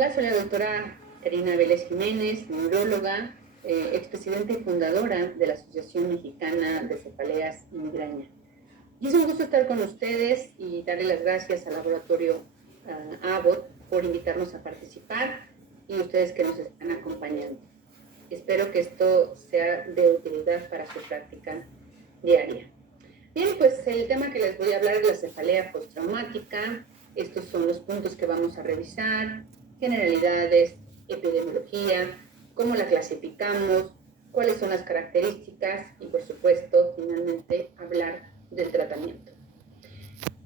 Hola, soy la doctora Karina Vélez Jiménez, neuróloga, expresidenta y fundadora de la Asociación Mexicana de Cefaleas y Migraña. Y es un gusto estar con ustedes y darle las gracias al laboratorio Abbott por invitarnos a participar y ustedes que nos están acompañando. Espero que esto sea de utilidad para su práctica diaria. Bien, pues el tema que les voy a hablar es la cefalea postraumática. Estos son los puntos que vamos a revisar: generalidades, epidemiología, cómo la clasificamos, cuáles son las características y, por supuesto, finalmente hablar del tratamiento.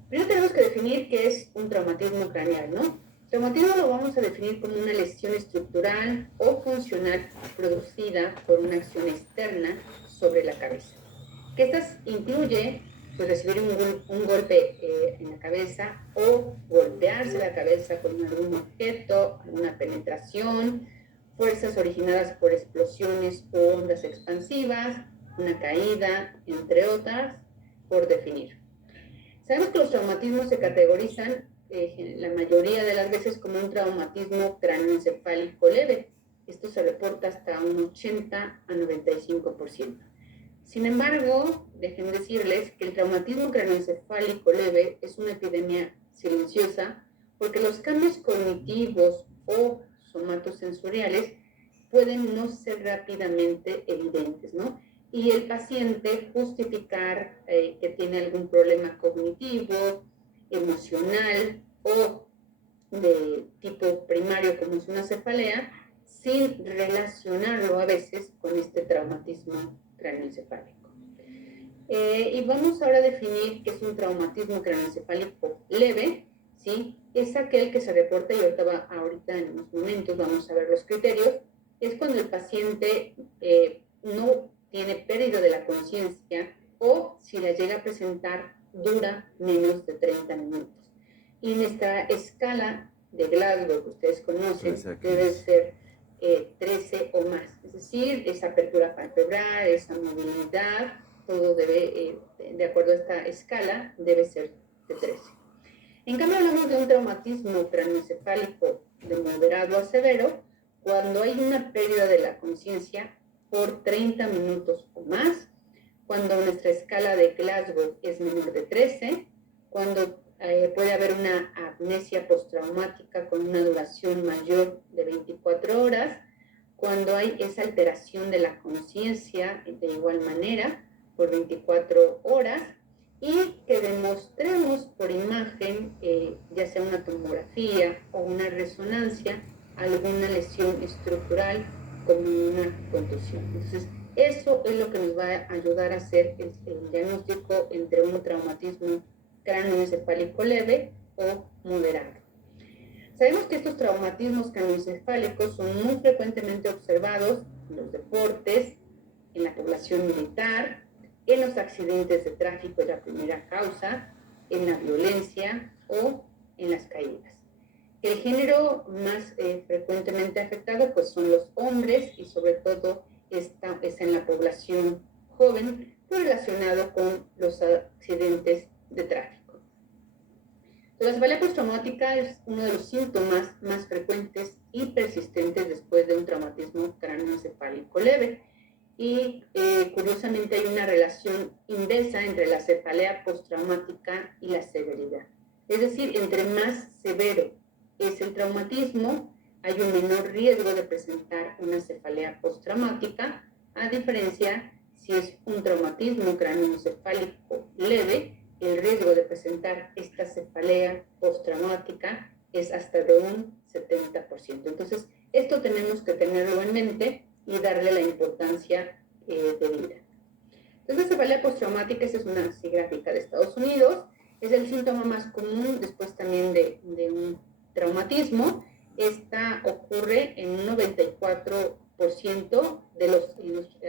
Primero tenemos que definir qué es un traumatismo craneal, ¿no? Traumatismo lo vamos a definir como una lesión estructural o funcional producida por una acción externa sobre la cabeza. Que estas incluye pues, recibir un golpe en la cabeza o golpearse la cabeza con algún objeto, alguna penetración, fuerzas originadas por explosiones o ondas expansivas, una caída, entre otras, por definir. Sabemos que los traumatismos se categorizan la mayoría de las veces como un traumatismo cráneoencefálico leve. Esto se reporta hasta un 80 a 95%. Sin embargo, déjenme decirles que el traumatismo cráneoencefálico leve es una epidemia silenciosa porque los cambios cognitivos o somatosensoriales pueden no ser rápidamente evidentes, ¿no? Y el paciente justificar que tiene algún problema cognitivo, emocional o de tipo primario como es una cefalea, sin relacionarlo a veces con este traumatismo cráneoencefálico. Y vamos ahora a definir qué es un traumatismo cráneoencefálico leve, ¿sí? Es aquel que se reporta, y ahorita en unos momentos vamos a ver los criterios, es cuando el paciente no tiene pérdida de la conciencia o si la llega a presentar dura menos de 30 minutos. Y en esta escala de Glasgow que ustedes conocen debe ser 13 o más, es decir, esa apertura palpebral, esa movilidad, todo debe, de acuerdo a esta escala, debe ser de 13. En cambio, hablamos de un traumatismo cráneoencefálico de moderado a severo cuando hay una pérdida de la conciencia por 30 minutos o más, cuando nuestra escala de Glasgow es menor de 13, cuando puede haber una amnesia postraumática con una duración mayor de 24 horas, cuando hay esa alteración de la conciencia de igual manera por 24 horas y que demostremos por imagen, ya sea una tomografía o una resonancia, alguna lesión estructural como una contusión. Entonces, eso es lo que nos va a ayudar a hacer el diagnóstico entre un traumatismo cráneoencefálico leve o moderado. Sabemos que estos traumatismos cráneoencefálicos son muy frecuentemente observados en los deportes, en la población militar, en los accidentes de tráfico de la primera causa, en la violencia o en las caídas. El género más frecuentemente afectado pues, son los hombres y sobre todo esta es en la población joven relacionado con los accidentes de tráfico. La cefalea postraumática es uno de los síntomas más frecuentes y persistentes después de un traumatismo cráneoencefálico leve. Y curiosamente hay una relación inversa entre la cefalea postraumática y la severidad. Es decir, entre más severo es el traumatismo, hay un menor riesgo de presentar una cefalea postraumática, a diferencia si es un traumatismo cráneoencefálico leve, el riesgo de presentar esta cefalea postraumática es hasta de un 70%. Entonces, esto tenemos que tenerlo en mente y darle la importancia debida. Entonces, la cefalea postraumática, esa es una gráfica de Estados Unidos, es el síntoma más común después también de un traumatismo. Esta ocurre en un 94% de los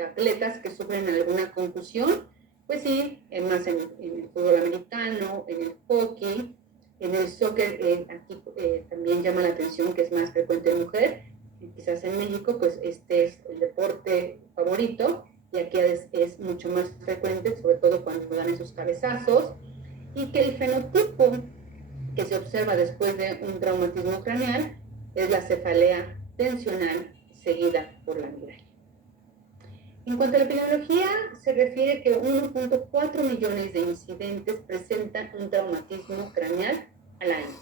atletas que sufren alguna contusión, pues sí, más en el fútbol americano, en el hockey, en el soccer, aquí también llama la atención que es más frecuente en mujer, quizás en México, pues este es el deporte favorito, y aquí es mucho más frecuente, sobre todo cuando dan esos cabezazos, y que el fenotipo que se observa después de un traumatismo craneal es la cefalea tensional seguida por la migraña. En cuanto a la epidemiología, se refiere que 1.4 millones de incidentes presentan un traumatismo craneal al año,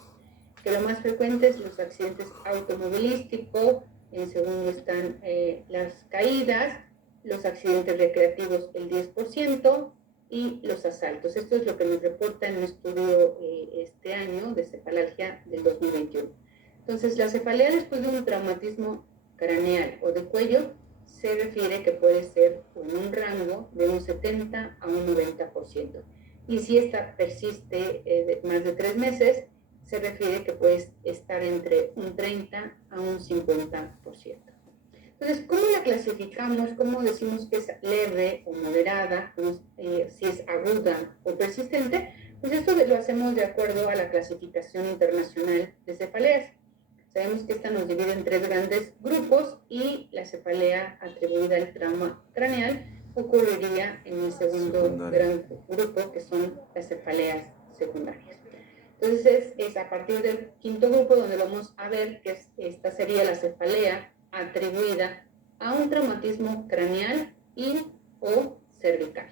que lo más frecuente es los accidentes automovilísticos, en segundo están las caídas, los accidentes recreativos el 10% y los asaltos. Esto es lo que nos reporta en un estudio este año de cefalalgia del 2021. Entonces, la cefalea después de un traumatismo craneal o de cuello se refiere que puede ser en un rango de un 70 a un 90%. Y si esta persiste más de 3 meses, se refiere que puede estar entre un 30 a un 50%. Entonces, ¿cómo la clasificamos? ¿Cómo decimos que es leve o moderada? Si es aguda o persistente. Pues esto lo hacemos de acuerdo a la clasificación internacional de cefaleas. Sabemos que esta nos divide en 3 grandes grupos y la cefalea atribuida al trauma craneal ocurriría en el segundo gran grupo, que son las cefaleas secundarias. Entonces, es a partir del quinto grupo donde vamos a ver que esta sería la cefalea atribuida a un traumatismo craneal y o cervical.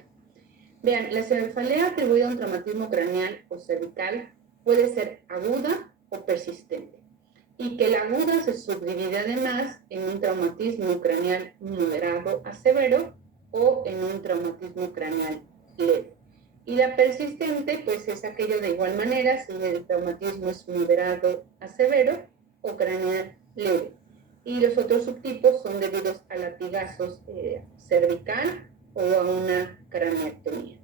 Vean, la cefalea atribuida a un traumatismo craneal o cervical puede ser aguda o persistente, y que la aguda se subdivide además en un traumatismo craneal moderado a severo o en un traumatismo craneal leve. Y la persistente, pues es aquello de igual manera, si el traumatismo es moderado a severo o craneal leve. Y los otros subtipos son debidos a latigazos cervical o a una craneectomía.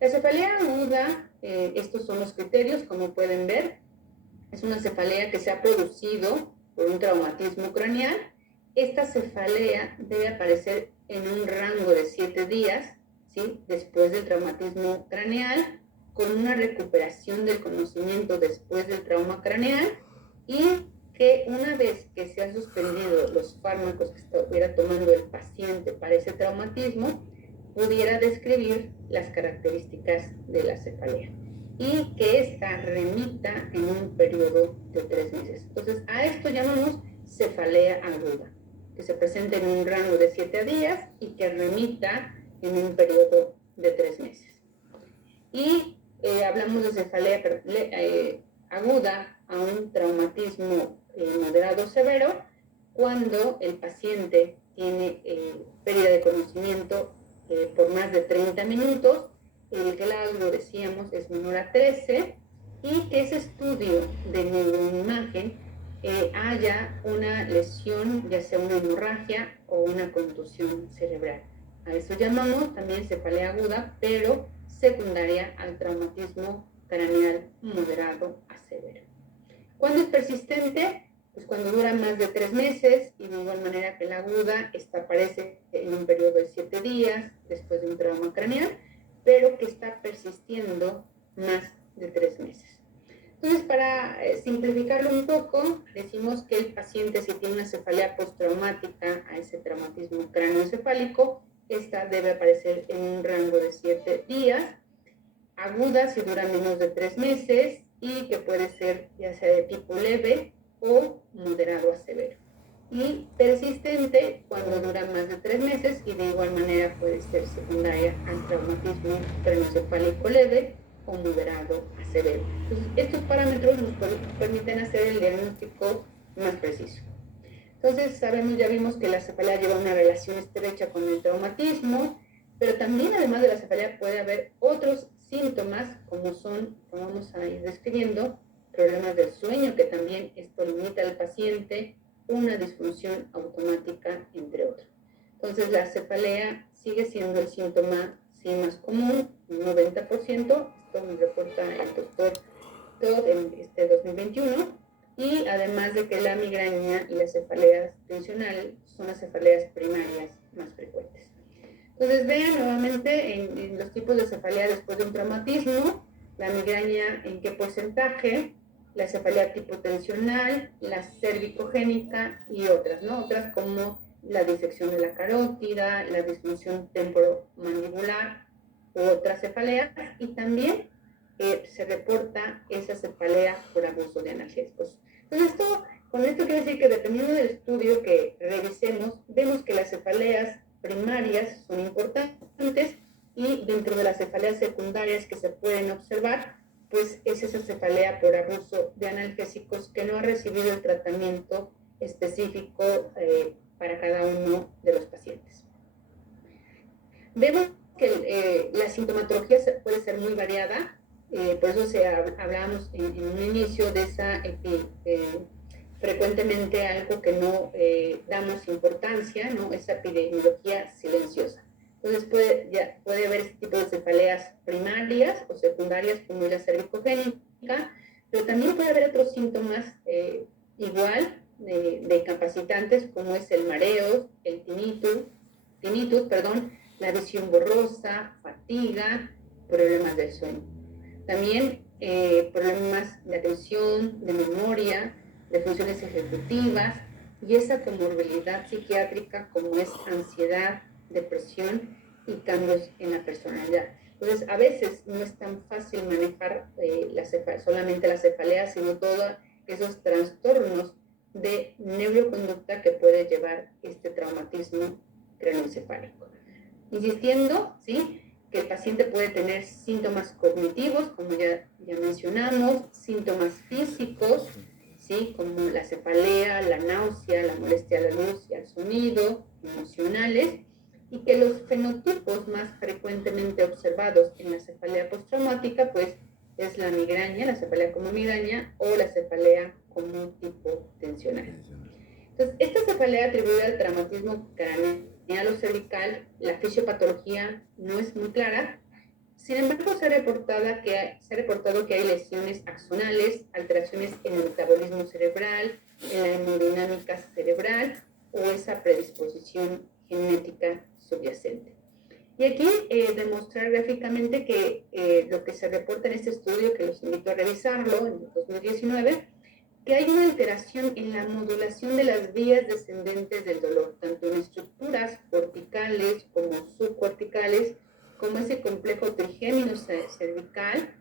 La cefalea aguda, estos son los criterios, como pueden ver, es una cefalea que se ha producido por un traumatismo craneal. Esta cefalea debe aparecer en un rango de 7 días, ¿sí?, después del traumatismo craneal, con una recuperación del conocimiento después del trauma craneal, y que una vez que se han suspendido los fármacos que estuviera tomando el paciente para ese traumatismo, pudiera describir las características de la cefalea y que ésta remita en un periodo de 3 meses. Entonces, a esto llamamos cefalea aguda, que se presenta en un rango de 7 días y que remita en un periodo de 3 meses. Y hablamos de cefalea aguda a un traumatismo moderado severo cuando el paciente tiene pérdida de conocimiento por más de 30 minutos, el GLAD, decíamos, es menor a 13, y que ese estudio de neuroimagen haya una lesión, ya sea una hemorragia o una contusión cerebral. A eso llamamos también cefalea aguda, pero secundaria al traumatismo craneal moderado a severo. ¿Cuándo es persistente? Pues cuando dura más de 3 meses, y de igual manera que la aguda, esta aparece en un periodo de 7 días después de un trauma craneal, pero que está persistiendo más de 3 meses. Entonces, para simplificarlo un poco, decimos que el paciente, si tiene una cefalea postraumática a ese traumatismo cráneoencefálico, esta debe aparecer en un rango de 7 días, aguda si dura menos de 3 meses y que puede ser ya sea de tipo leve o moderado a severo. Y persistente cuando dura más de 3 meses y de igual manera puede ser secundaria al traumatismo craneoencefálico leve o moderado a severo. Entonces, estos parámetros nos permiten hacer el diagnóstico más preciso. Entonces, ya vimos que la cefalea lleva una relación estrecha con el traumatismo, pero también además de la cefalea puede haber otros síntomas como vamos a ir describiendo, problemas del sueño, que también esto limita al paciente, una disfunción automática, entre otros. Entonces, la cefalea sigue siendo el síntoma más común, un 90%, esto nos reporta el doctor Todd en este 2021, y además de que la migraña y las cefaleas tensionales son las cefaleas primarias más frecuentes. Entonces, vean nuevamente en los tipos de cefalea después de un traumatismo, la migraña en qué porcentaje, la cefalea tipo tensional, la cervicogénica y otras, ¿no? Otras como la disección de la carótida, la disfunción temporomandibular u otras cefaleas, y también se reporta esa cefalea por abuso de analgésicos. Entonces, esto Con esto quiere decir que dependiendo del estudio que revisemos, vemos que las cefaleas primarias son importantes y dentro de las cefaleas secundarias que se pueden observar, pues es esa cefalea por abuso de analgésicos que no ha recibido el tratamiento específico para cada uno de los pacientes. Vemos que la sintomatología puede ser muy variada, por eso hablábamos en un inicio de esa frecuentemente algo que no damos importancia, ¿no? Esa epidemiología silenciosa. Entonces puede haber este tipo de cefaleas primarias o secundarias como la cervicogénica, pero también puede haber otros síntomas igual de capacitantes como es el mareo, el tinnitus, la visión borrosa, fatiga, problemas del sueño. También problemas de atención, de memoria, de funciones ejecutivas y esa comorbilidad psiquiátrica como es ansiedad, depresión y cambios en la personalidad. Entonces, a veces no es tan fácil manejar solamente la cefalea, sino todos esos trastornos de neuroconducta que puede llevar este traumatismo craneoencefálico. Insistiendo, ¿sí?, que el paciente puede tener síntomas cognitivos, como ya mencionamos, síntomas físicos, ¿sí?, como la cefalea, la náusea, la molestia a la luz y al sonido, emocionales, y que los fenotipos más frecuentemente observados en la cefalea postraumática, pues, es la migraña, la cefalea como migraña, o la cefalea como tipo tensional. Entonces, esta cefalea atribuida al traumatismo craneal o cervical, la fisiopatología no es muy clara. Sin embargo, se ha reportado que hay lesiones axonales, alteraciones en el metabolismo cerebral, en la hemodinámica cerebral o esa predisposición genética subyacente. Y aquí demostrar gráficamente que lo que se reporta en este estudio, que los invito a revisarlo en 2019, que hay una alteración en la modulación de las vías descendentes del dolor, tanto en estructuras corticales como subcorticales, como ese complejo trigémino cervical,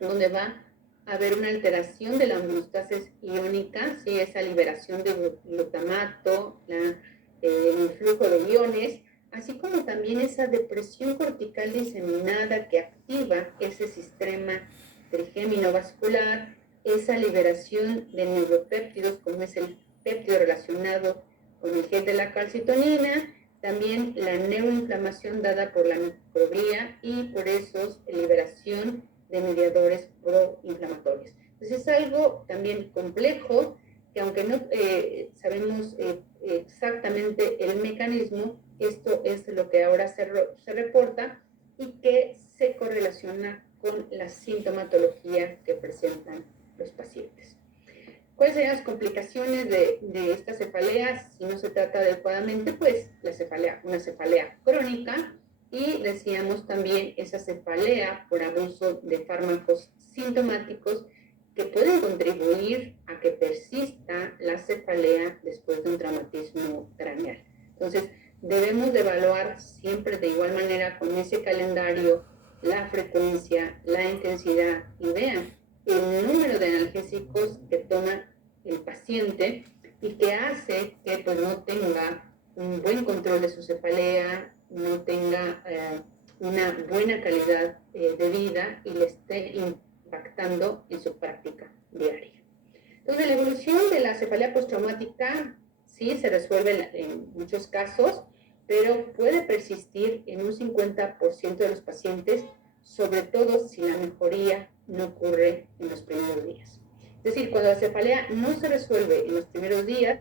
donde va a haber una alteración de la homeostasis iónica, ¿sí?, esa liberación de glutamato, el flujo de iones, así como también esa depresión cortical diseminada que activa ese sistema trigémino vascular, esa liberación de neuropéptidos, como es el péptido relacionado con el gel de la calcitonina, también la neuroinflamación dada por la microglía y por eso liberación de mediadores proinflamatorios. Entonces es algo también complejo, que aunque no sabemos exactamente el mecanismo, esto es lo que ahora se reporta y que se correlaciona con la sintomatología que presentan los pacientes. ¿Cuáles serían las complicaciones de esta cefalea si no se trata adecuadamente? Pues una cefalea crónica, y decíamos también esa cefalea por abuso de fármacos sintomáticos que pueden contribuir a que persista la cefalea después de un traumatismo craneal. Entonces, debemos de evaluar siempre de igual manera con ese calendario la frecuencia, la intensidad, y vean el número de analgésicos que toma el paciente y que hace que pues, no tenga un buen control de su cefalea, no tenga una buena calidad de vida y le esté impactando en su práctica diaria. Entonces, la evolución de la cefalea postraumática sí se resuelve en muchos casos, pero puede persistir en un 50% de los pacientes, sobre todo si la mejoría no ocurre en los primeros días. Es decir, cuando la cefalea no se resuelve en los primeros días,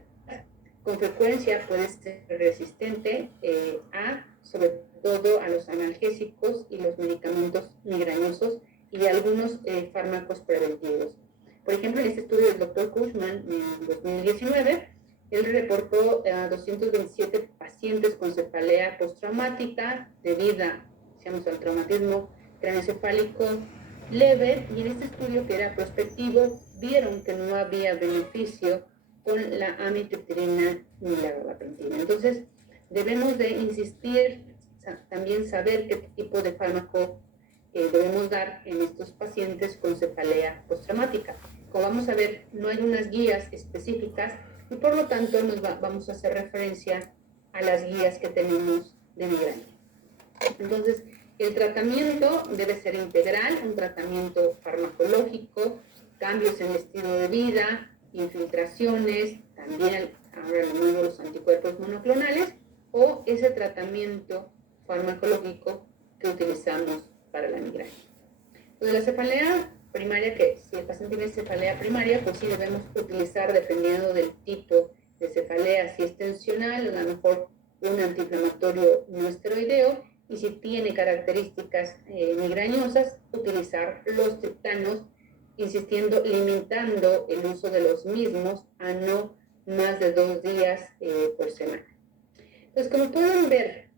con frecuencia puede ser resistente sobre todo a los analgésicos y los medicamentos migrañosos y algunos fármacos preventivos. Por ejemplo, en este estudio del Dr. Cushman en 2019, él reportó a 227 pacientes con cefalea postraumática debida, decíamos, al traumatismo craneoencefálico leve, y en este estudio, que era prospectivo, vieron que no había beneficio con la amitriptilina ni la gabapentina. Entonces, debemos de insistir, también saber qué tipo de fármaco debemos dar en estos pacientes con cefalea postraumática. como vamos a ver, no hay unas guías específicas y por lo tanto vamos a hacer referencia a las guías que tenemos de migraña. Entonces, el tratamiento debe ser integral, un tratamiento farmacológico, cambios en el estilo de vida, infiltraciones, también ahora lo nuevo los anticuerpos monoclonales, o ese tratamiento farmacológico que utilizamos para la migraña. Pues la cefalea primaria, que si el paciente tiene cefalea primaria, pues sí debemos utilizar, dependiendo del tipo de cefalea, si es tensional, a lo mejor un antiinflamatorio no esteroideo, y si tiene características migrañosas, utilizar los triptanos, insistiendo, limitando el uso de los mismos a no más de 2 días por semana. Entonces, como pueden ver,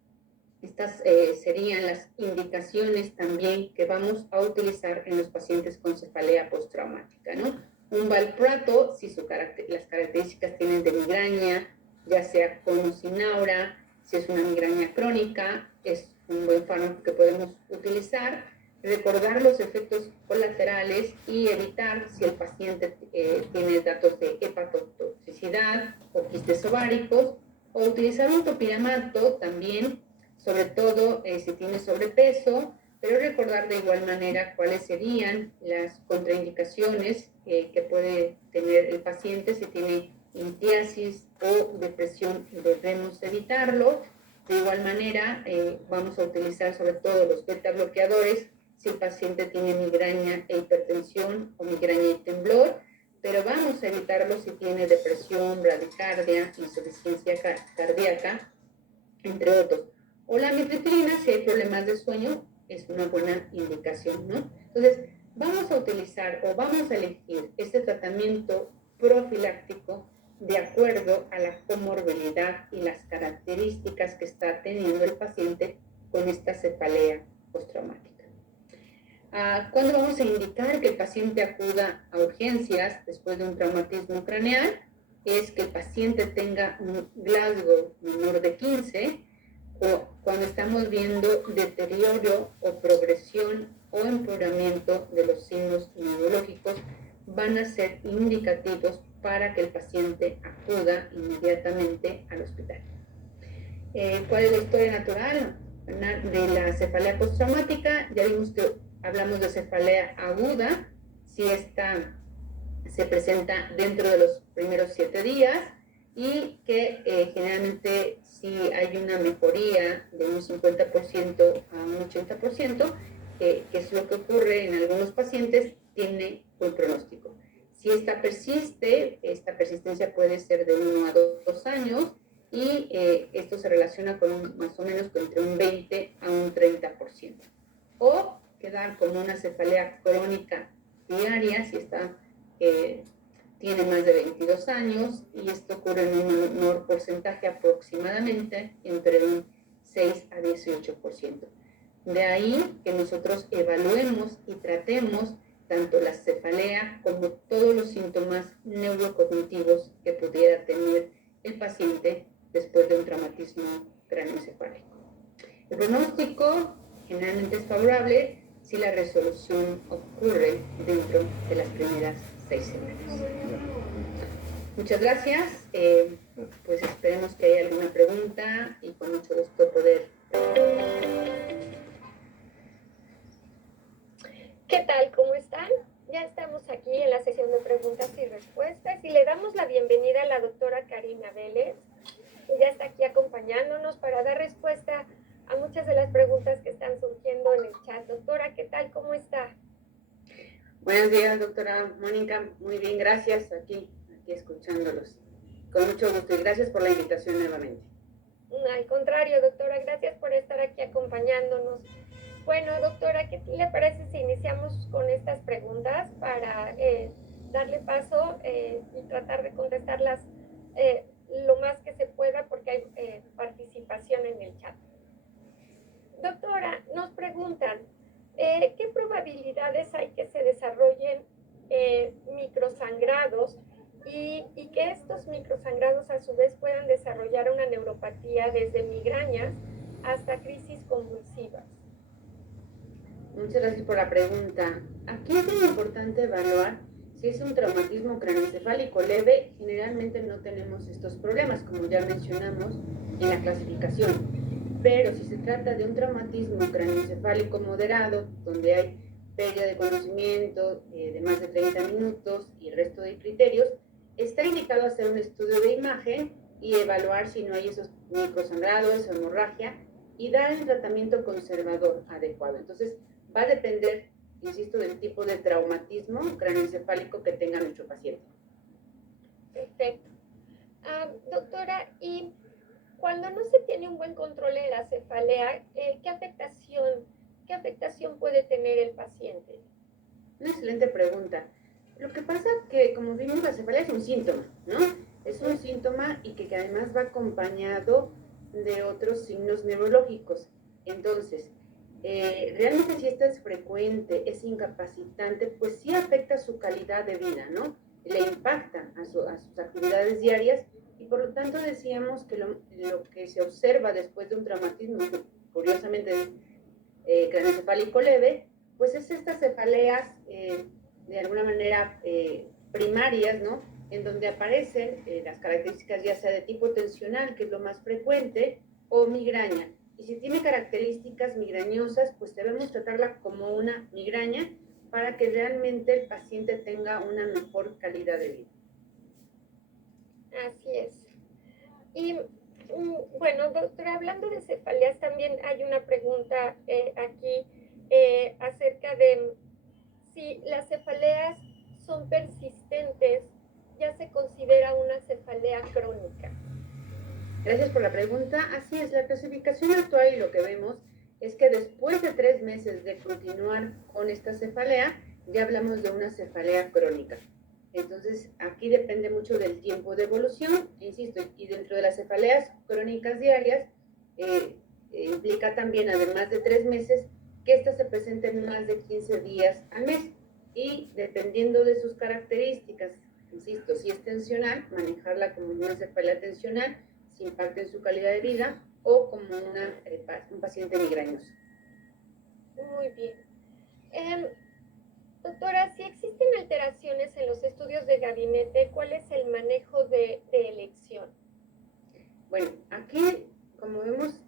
estas serían las indicaciones también que vamos a utilizar en los pacientes con cefalea postraumática, ¿no? Un valproato, si las características tienen de migraña, ya sea con o sin aura, si es una migraña crónica, es un buen fármaco que podemos utilizar. Recordar los efectos colaterales y evitar si el paciente tiene datos de hepatotoxicidad o quistes ováricos, o utilizar un topiramato también, sobre todo si tiene sobrepeso, pero recordar de igual manera cuáles serían las contraindicaciones que puede tener el paciente si tiene litiasis o depresión, debemos evitarlo. De igual manera, vamos a utilizar sobre todo los beta bloqueadores si el paciente tiene migraña e hipertensión o migraña y temblor, pero vamos a evitarlo si tiene depresión, bradicardia, insuficiencia cardíaca, entre otros. O la amitriptilina, si hay problemas de sueño, es una buena indicación, ¿no? Entonces, vamos a utilizar o vamos a elegir este tratamiento profiláctico de acuerdo a la comorbilidad y las características que está teniendo el paciente con esta cefalea postraumática. ¿Cuándo vamos a indicar que el paciente acuda a urgencias después de un traumatismo craneal? Es que el paciente tenga un Glasgow menor de 15, o cuando estamos viendo deterioro o progresión o empeoramiento de los signos neurológicos, van a ser indicativos para que el paciente acuda inmediatamente al hospital. ¿Cuál es la historia natural de la cefalea postraumática? Ya vimos que hablamos de cefalea aguda, si esta se presenta dentro de los primeros 7 días, y que generalmente si hay una mejoría de un 50% a un 80%, que es lo que ocurre en algunos pacientes, tiene buen pronóstico. Si esta persiste, esta persistencia puede ser de 1 a 2 años, y esto se relaciona con más o menos entre un 20 a un 30%. O quedar como una cefalea crónica diaria, si esta tiene más de 22 años, y esto ocurre en un menor porcentaje, aproximadamente entre un 6 a 18%. De ahí que nosotros evaluemos y tratemos tanto la cefalea como todos los síntomas neurocognitivos que pudiera tener el paciente después de un traumatismo craneoencefálico. El pronóstico generalmente es favorable si la resolución ocurre dentro de las primeras 6 semanas. Muchas gracias. Pues esperemos que haya alguna pregunta y con mucho gusto poder. ¿Qué tal? ¿Cómo están? Ya estamos aquí en la sesión de preguntas y respuestas y le damos la bienvenida a la doctora Karina Vélez, que ya está aquí acompañándonos para dar respuesta a muchas de las preguntas que están surgiendo en el chat. Doctora, ¿qué tal? ¿Cómo está? Buenos días, doctora Mónica. Muy bien, gracias. Aquí escuchándolos. Con mucho gusto y gracias por la invitación nuevamente. Al contrario, doctora, gracias por estar aquí acompañándonos. Bueno, doctora, ¿qué le parece si iniciamos con estas preguntas para darle paso y tratar de contestarlas lo más que se pueda, porque hay participación en el chat? Doctora, nos preguntan, ¿qué probabilidades hay que se desarrollen microsangrados y que estos microsangrados a su vez puedan desarrollar una neuropatía desde migrañas hasta crisis convulsivas? Muchas gracias por la pregunta. Aquí es muy importante evaluar Si es un traumatismo craneoencefálico leve, generalmente no tenemos estos problemas, como ya mencionamos en la clasificación. Pero si se trata de un traumatismo craneoencefálico moderado, donde hay pérdida de conocimiento de más de 30 minutos y el resto de criterios, está indicado hacer un estudio de imagen y evaluar si no hay esos microsangrados o hemorragia y dar el tratamiento conservador adecuado. Entonces, va a depender, insisto, del tipo de traumatismo craneoencefálico que tenga nuestro paciente. Perfecto. Doctora, y cuando no se tiene un buen control de la cefalea, ¿qué afectación puede tener el paciente? Una excelente pregunta. Lo que pasa que, como vimos, la cefalea es un síntoma, ¿no? Es un síntoma y que además va acompañado de otros signos neurológicos. Entonces, realmente si esta es frecuente, es incapacitante, pues sí afecta su calidad de vida, ¿no? Le impacta a sus actividades diarias y por lo tanto decíamos que lo que se observa después de un traumatismo, curiosamente craneoencefálico leve, pues es estas cefaleas de alguna manera primarias, ¿no? En donde aparecen las características ya sea de tipo tensional, que es lo más frecuente, o migraña. Y si tiene características migrañosas, pues debemos tratarla como una migraña para que realmente el paciente tenga una mejor calidad de vida. Así es. Y bueno, doctora, hablando de cefaleas, también hay una pregunta aquí acerca de si las cefaleas son persistentes, ya se considera una cefalea crónica. Gracias por la pregunta. Así es, la clasificación actual y lo que vemos es que después de 3 meses de continuar con esta cefalea, ya hablamos de una cefalea crónica. Entonces, aquí depende mucho del tiempo de evolución, insisto, y dentro de las cefaleas crónicas diarias, implica también, además de 3 meses, que éstas se presenten más de 15 días al mes. Y dependiendo de sus características, insisto, si es tensional, manejarla como una cefalea tensional, si impacta en su calidad de vida, o como un paciente migrañoso. Muy bien. Doctora, si existen alteraciones en los estudios de gabinete, ¿cuál es el manejo de elección? Bueno, aquí, como vemos,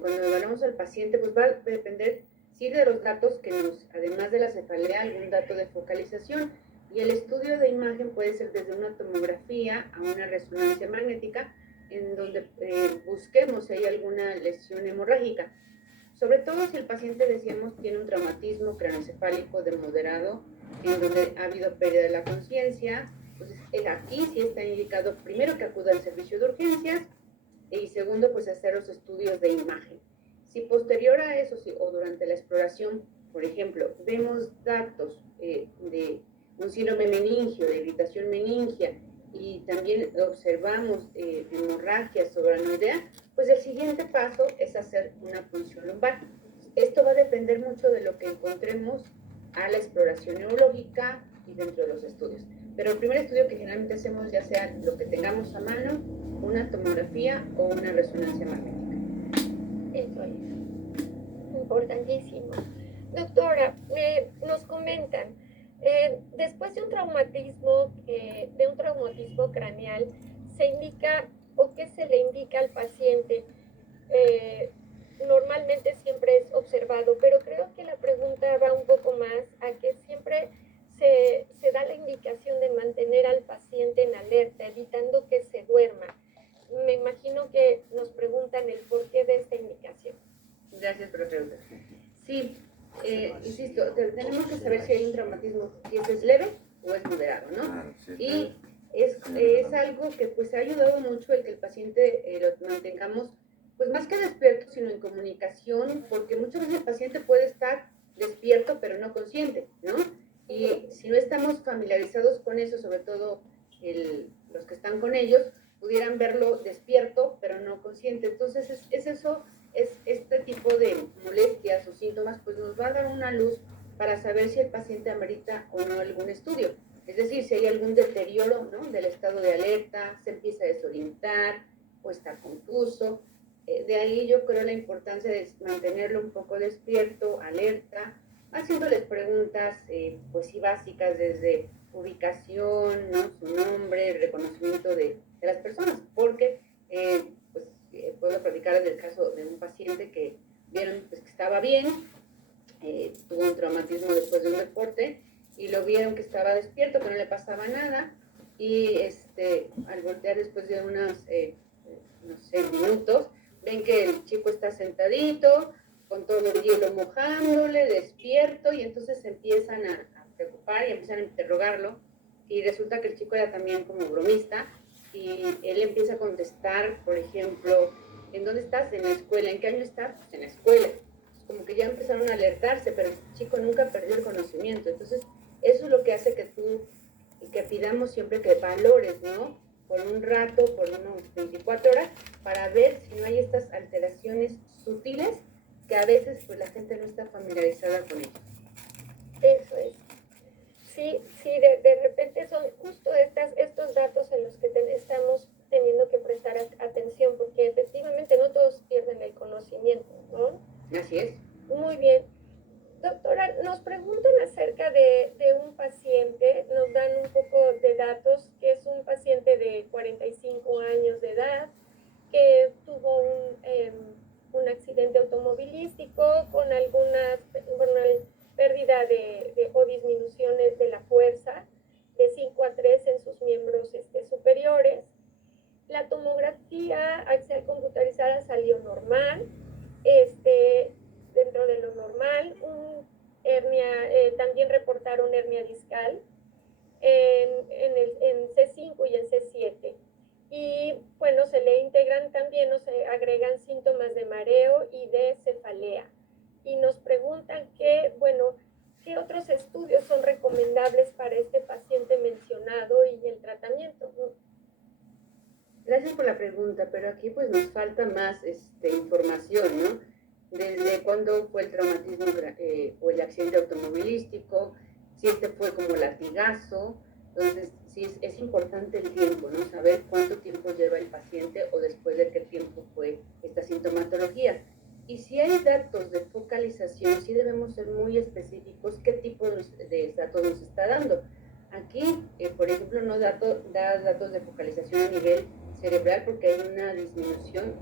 cuando evaluamos al paciente, pues va a depender, sí, de los datos que nos, además de la cefalea, algún dato de focalización, y el estudio de imagen puede ser desde una tomografía a una resonancia magnética, en donde busquemos si hay alguna lesión hemorrágica. Sobre todo si el paciente, decíamos, tiene un traumatismo craneoencefálico de moderado, en donde ha habido pérdida de la conciencia. Entonces, aquí sí está indicado primero que acuda al servicio de urgencias y segundo, pues hacer los estudios de imagen. Si posterior a eso, sí, o durante la exploración, por ejemplo, vemos datos de un síndrome meningio, de irritación meningia, y también observamos hemorragia subaracnoidea, pues el siguiente paso es hacer una punción lumbar. Esto va a depender mucho de lo que encontremos a la exploración neurológica y dentro de los estudios. Pero el primer estudio que generalmente hacemos, ya sea lo que tengamos a mano, una tomografía o una resonancia magnética. Eso es importantísimo. Doctora, nos comentan, después de un traumatismo craneal, se indica o qué se le indica al paciente. Normalmente siempre es observado, pero creo que la pregunta va un poco más a que siempre se da la indicación de mantener al paciente en alerta, evitando que se duerma. Me imagino que nos preguntan el porqué de esta indicación. Gracias por la pregunta. Sí, insisto, tenemos que saber si hay un traumatismo, si es leve o es moderado, ¿no? Y es algo que pues ha ayudado mucho el que el paciente lo mantengamos, pues más que despierto, sino en comunicación, porque muchas veces el paciente puede estar despierto pero no consciente, ¿no? Y si no estamos familiarizados con eso, sobre todo los que están con ellos, pudieran verlo despierto pero no consciente. Entonces es eso, es este tipo de molestias o síntomas, pues nos va a dar una luz para saber si el paciente amerita o no algún estudio. Es decir, si hay algún deterioro, ¿no?, del estado de alerta, se empieza a desorientar o está confuso. De ahí yo creo la importancia de mantenerlo un poco despierto, alerta, haciéndoles preguntas, pues sí, básicas, desde ubicación, ¿no? Su nombre, el reconocimiento de las personas, porque puedo platicar del caso de un paciente que vieron pues, que estaba bien, tuvo un traumatismo después de un deporte y lo vieron que estaba despierto, que no le pasaba nada, y al voltear después de unos, no sé, minutos, ven que el chico está sentadito, con todo el hielo mojándole, despierto, y entonces se empiezan a preocupar y empiezan a interrogarlo, y resulta que el chico era también como bromista, y él empieza a contestar, por ejemplo, ¿en dónde estás? En la escuela. ¿En qué año estás? Pues en la escuela. Como que ya empezaron a alertarse, pero el chico nunca perdió el conocimiento. Entonces, eso es lo que hace que pidamos siempre que valores, ¿no? Por un rato, por unos 24 horas, para ver si no hay estas alteraciones sutiles que a veces pues la gente no está familiarizada con ello. Eso es. Sí, de repente son justo estos datos en los que estamos teniendo que prestar atención, porque efectivamente no todos pierden el conocimiento, ¿no? Así es. Muy bien. Doctora, nos preguntan acerca de un paciente, nos dan un poco de datos, que es un paciente de 45 años de edad, que tuvo un accidente automovilístico con alguna pérdida o disminuciones de la fuerza de 5 a 3 en sus miembros superiores. La tomografía axial computarizada salió normal, dentro de lo normal. También reportaron hernia discal en C5 y en C7. Y bueno, se le integran también o se agregan síntomas de mareo y de cefalea. Y nos preguntan qué otros estudios son recomendables para este paciente mencionado y el tratamiento. Gracias por la pregunta, pero aquí pues nos falta más información, ¿no? Desde cuándo fue el traumatismo o el accidente automovilístico, si fue como latigazo. Entonces sí es importante el tiempo, ¿no? Saber cuánto tiempo lleva el paciente o después de qué tiempo fue esta sintomatología. Y si hay datos de focalización, sí debemos ser muy específicos qué tipo de datos nos está dando. Aquí, por ejemplo, no da datos de focalización a nivel cerebral porque hay una disminución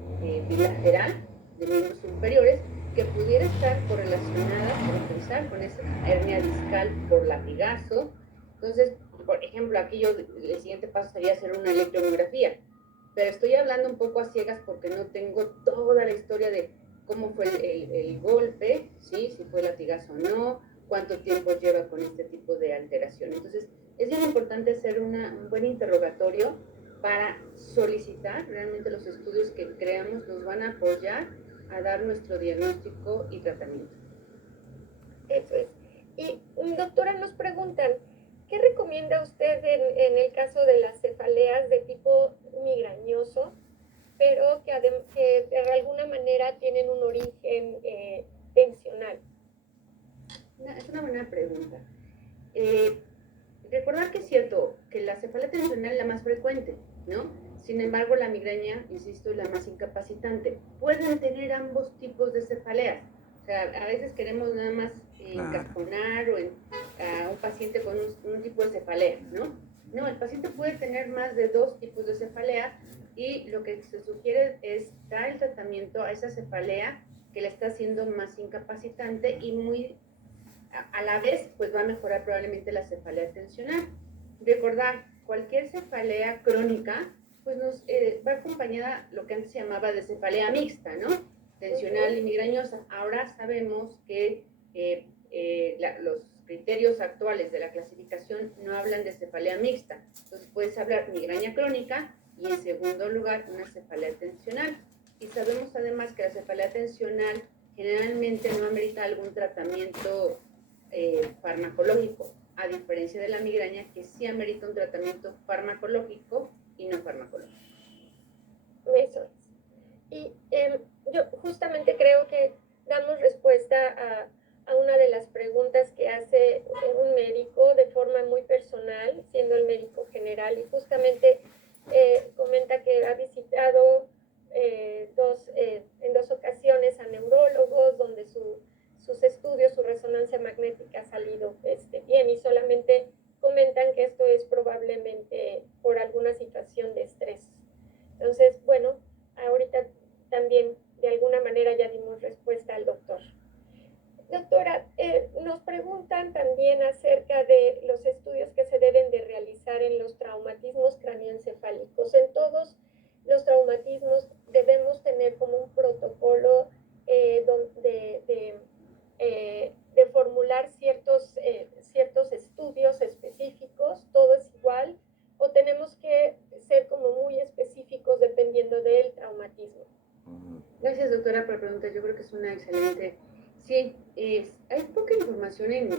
bilateral de miembros superiores que pudiera estar correlacionada o pensar con esa hernia discal por latigazo. Entonces, por ejemplo, aquí el siguiente paso sería hacer una electromiografía, pero estoy hablando un poco a ciegas porque no tengo toda la historia de cómo fue el golpe, ¿sí? Si fue latigazo o no, cuánto tiempo lleva con este tipo de alteración. Entonces, es bien importante hacer un buen interrogatorio para solicitar realmente los estudios que creamos nos van a apoyar a dar nuestro diagnóstico y tratamiento. Eso es. Y doctora, nos preguntan, ¿qué recomienda usted en el caso de las cefaleas de tipo migrañoso, pero que de alguna manera tienen un origen tensional? Es una buena pregunta. Recordar que es cierto que la cefalea tensional es la más frecuente, ¿no? Sin embargo, la migraña, insisto, es la más incapacitante. Pueden tener ambos tipos de cefaleas. O sea, a veces queremos nada más encajonar a un paciente con un tipo de cefalea, ¿no? No, el paciente puede tener más de 2 tipos de cefalea y lo que se sugiere es dar el tratamiento a esa cefalea que le está haciendo más incapacitante y a la vez pues va a mejorar probablemente la cefalea tensional. Recordar, cualquier cefalea crónica pues nos va acompañada lo que antes se llamaba de cefalea mixta, ¿no? Tensional y migrañosa. Ahora sabemos que los criterios actuales de la clasificación no hablan de cefalea mixta. Entonces puedes hablar migraña crónica y en segundo lugar una cefalea tensional. Y sabemos además que la cefalea tensional generalmente no amerita algún tratamiento farmacológico, a diferencia de la migraña que sí amerita un tratamiento farmacológico y no farmacológico. Eso es. Y yo justamente creo que damos respuesta a una de las preguntas que hace un médico de forma muy personal, siendo el médico general, y justamente comenta que ha visitado en 2 ocasiones a neurólogos donde sus estudios, su resonancia magnética ha salido bien, y solamente comentan que esto es probablemente por alguna situación de estrés. Entonces, bueno, ahorita también de alguna manera ya dimos respuesta al doctor. Doctora, nos preguntan también acerca de los estudios que se deben de realizar en los traumatismos cráneoencefálicos. En todos los traumatismos debemos tener como un protocolo de formular ciertos estudios específicos, todo es igual, o tenemos que ser como muy específicos dependiendo del traumatismo. Gracias, doctora, por la pregunta. Yo creo que es una excelente. Sí, hay poca información en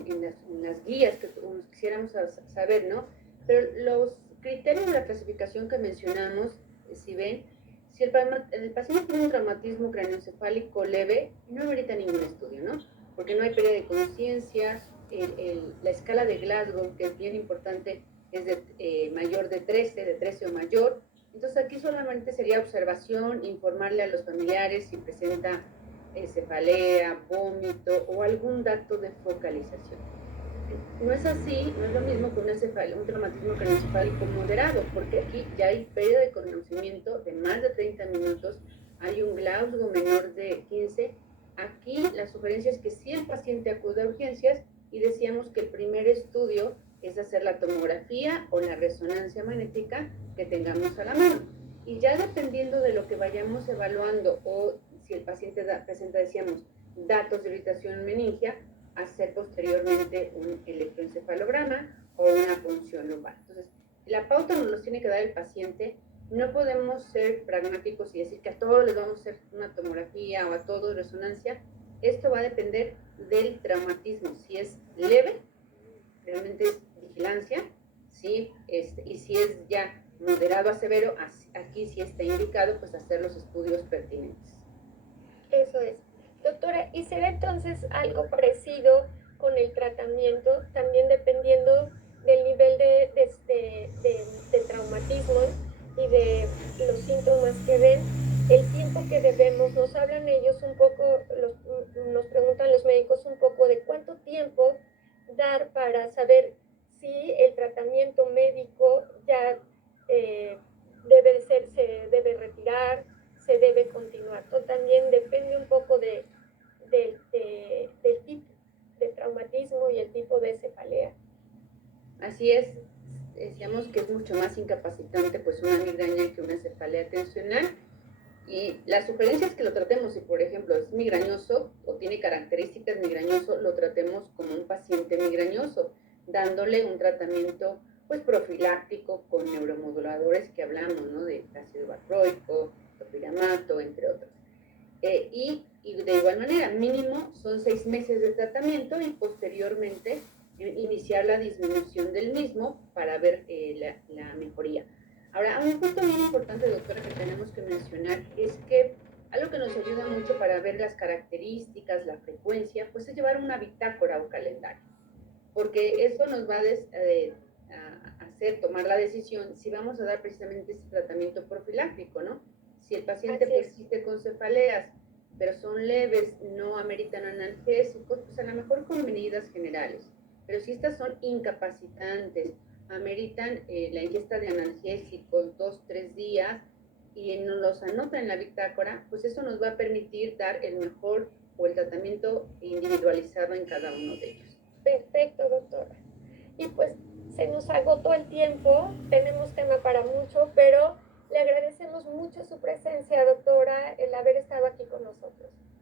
las guías que quisiéramos saber, ¿no? Pero los criterios de la clasificación que mencionamos, si ven, si el paciente tiene un traumatismo craneoencefálico leve, no amerita ningún estudio, ¿no? Porque no hay pérdida de conciencia, la escala de Glasgow, que es bien importante, es de mayor de 13 o mayor. Entonces aquí solamente sería observación, informarle a los familiares si presenta cefalea, vómito o algún dato de focalización. No es así, no es lo mismo que un traumatismo craneoencefálico moderado, porque aquí ya hay pérdida de conocimiento de más de 30 minutos, hay un Glasgow menor de 15. Aquí la sugerencia es que si el paciente acude a urgencias, y decíamos que el primer estudio es hacer la tomografía o la resonancia magnética que tengamos a la mano. Y ya dependiendo de lo que vayamos evaluando o si el paciente presenta, decíamos, datos de irritación meningia, hacer posteriormente un electroencefalograma o una punción lumbar. Entonces, la pauta nos los tiene que dar el paciente. No podemos ser pragmáticos y decir que a todos les vamos a hacer una tomografía o a todos resonancia. Esto va a depender del traumatismo. Si es leve, realmente es vigilancia, ¿sí? Y si es ya moderado a severo, aquí sí está indicado pues hacer los estudios pertinentes. Eso es. Doctora, ¿y será entonces algo parecido con el tratamiento, también dependiendo del nivel de traumatismo y de los síntomas que ven, el tiempo que debemos, nos hablan ellos un poco, nos preguntan los médicos un poco de cuánto tiempo dar para saber si el tratamiento médico ya se debe retirar, se debe continuar? Esto también depende un poco del tipo de traumatismo y el tipo de cefalea. Así es, decíamos que es mucho más incapacitante pues una migraña que una cefalea tensional, y la sugerencia es que lo tratemos. Si por ejemplo es migrañoso o tiene características migrañoso, lo tratemos como un paciente migrañoso, dándole un tratamiento pues profiláctico con neuromoduladores que hablamos, ¿no? De ácido valproico, topiramato, entre otros. Y de igual manera, mínimo son 6 meses de tratamiento y posteriormente iniciar la disminución del mismo para ver la mejoría. Ahora, un punto bien importante, doctora, que tenemos que mencionar es que algo que nos ayuda mucho para ver las características, la frecuencia, pues es llevar una bitácora o calendario, porque eso nos va a hacer tomar la decisión si vamos a dar precisamente ese tratamiento profiláctico, ¿no? Si el paciente persiste con cefaleas, pero son leves, no ameritan analgésicos, pues a lo mejor con medidas generales. Pero si estas son incapacitantes, ameritan la ingesta de analgésicos 2-3 días y nos los anota en la bitácora, pues eso nos va a permitir dar el mejor o el tratamiento individualizado en cada uno de ellos. Perfecto, doctora. Y pues se nos agotó el tiempo, tenemos tema para mucho, pero